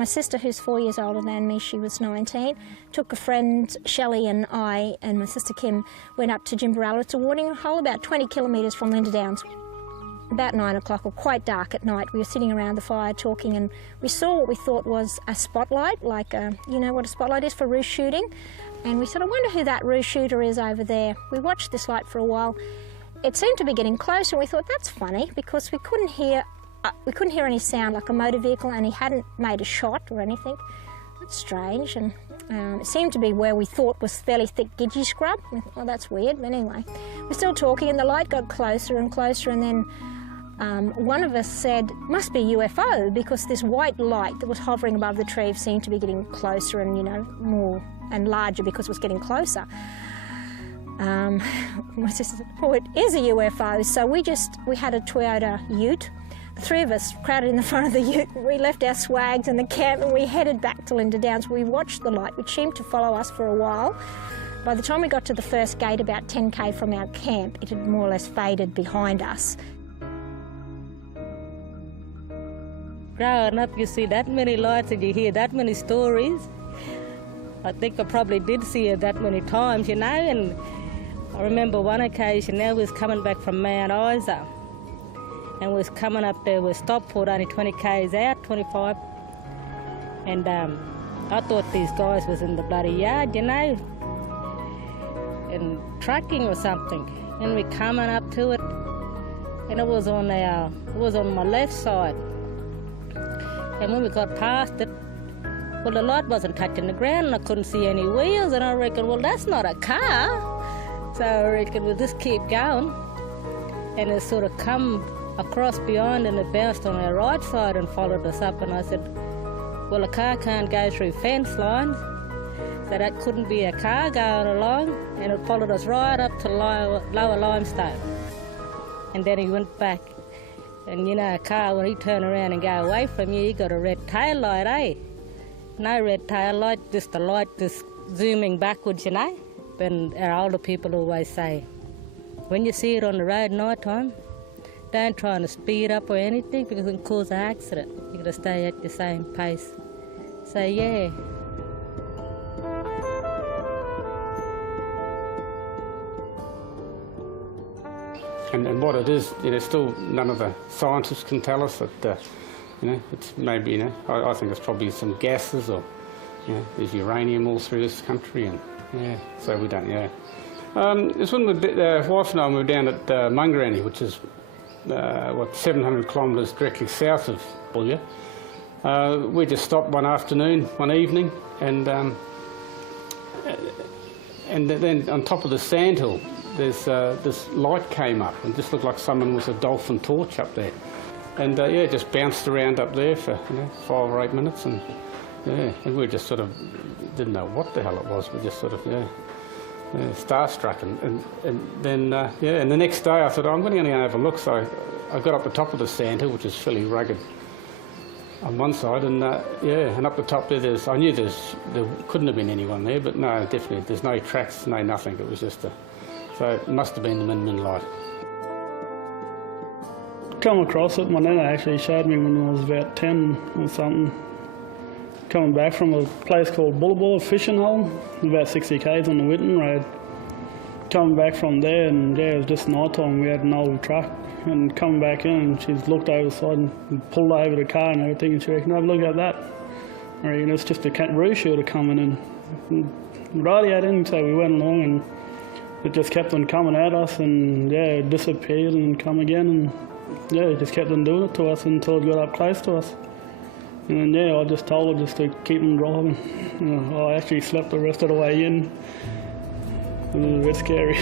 My sister, who's 4 years older than me, she was 19, took a friend, Shelley, and I, and my sister Kim, went up to Jimbarella. It's a watering hole about 20 kilometres from Linda Downs. About 9 o'clock, or quite dark at night, we were sitting around the fire talking, and we saw what we thought was a spotlight, like you know what a spotlight is for roost shooting. And we said, I wonder who that roost shooter is over there. We watched this light for a while. It seemed to be getting closer, and we thought, that's funny, because we couldn't hear any sound like a motor vehicle, and he hadn't made a shot or anything. That's strange, and it seemed to be where we thought was fairly thick gidgee scrub. We thought, oh, that's weird, but anyway. We're still talking, and the light got closer and closer, and then one of us said, must be a UFO, because this white light that was hovering above the tree seemed to be getting closer and, you know, more and larger because it was getting closer. My sister said, oh, it is a UFO. So we had a Toyota ute. The three of us crowded in the front of the ute. We left our swags in the camp and we headed back to Linda Downs. We watched the light, which seemed to follow us for a while. By the time we got to the first gate, about 10k from our camp, it had more or less faded behind us. Growing up, you see that many lights and you hear that many stories. I think I probably did see it that many times, you know, and I remember one occasion now we was coming back from Mount Isa and we was coming up there with Stockport, only 20 k's out, 25, and I thought these guys was in the bloody yard, you know, and trucking or something, and we coming up to it, and it was on my left side. And when we got past it, well, the light wasn't touching the ground and I couldn't see any wheels, and I reckon, well, that's not a car. So I reckon we'll just keep going. And it sort of come across behind and it bounced on our right side and followed us up. And I said, well, a car can't go through fence lines, so that couldn't be a car going along. And it followed us right up to lower limestone. And then he went back. And you know, a car, when he turn around and go away from you, you got a red tail light, eh? No red tail light, just the light just zooming backwards, you know? And our older people always say, when you see it on the road night time, don't try to speed up or anything because it can cause an accident. You got to stay at the same pace. So yeah. And what it is, you know, still none of the scientists can tell us that, you know, it's maybe, you know, I think it's probably some gases or, you know, there's uranium all through this country, and yeah, so we don't, yeah. It's when my wife and I were down at Mungarani, which is, 700 kilometres directly south of Boulia. We just stopped one afternoon, one evening, and then on top of the sandhill, there's this light came up and just looked like someone with a dolphin torch up there. And yeah, just bounced around up there for 5 or 8 minutes, and yeah, and we just sort of didn't know what the hell it was. We just sort of starstruck, and then yeah, and the next day I thought, oh, I'm going to go have a look. So I got up the top of the sandhill, which is fairly rugged on one side, and yeah, and up the top there, I knew there couldn't have been anyone there, but no, definitely there's no tracks, no nothing. It was just so it must have been the Min light. Come across it, my nana actually showed me when I was about 10 or something. Coming back from a place called Bulla, fishing hole, about 60 k's on the Winton Road. Coming back from there, and yeah, it was just night time. We had an old truck, and coming back in, and she's looked over the side and pulled over the car and everything, and she reckoned, have a look at that. I reckon it's just a roost shooter coming in. And radioed in, so we went along, and it just kept on coming at us, and yeah, it disappeared and come again, and yeah, it just kept on doing it to us until it got up close to us. And then yeah, I just told her just to keep on driving. You know, I actually slept the rest of the way in. It was a bit scary.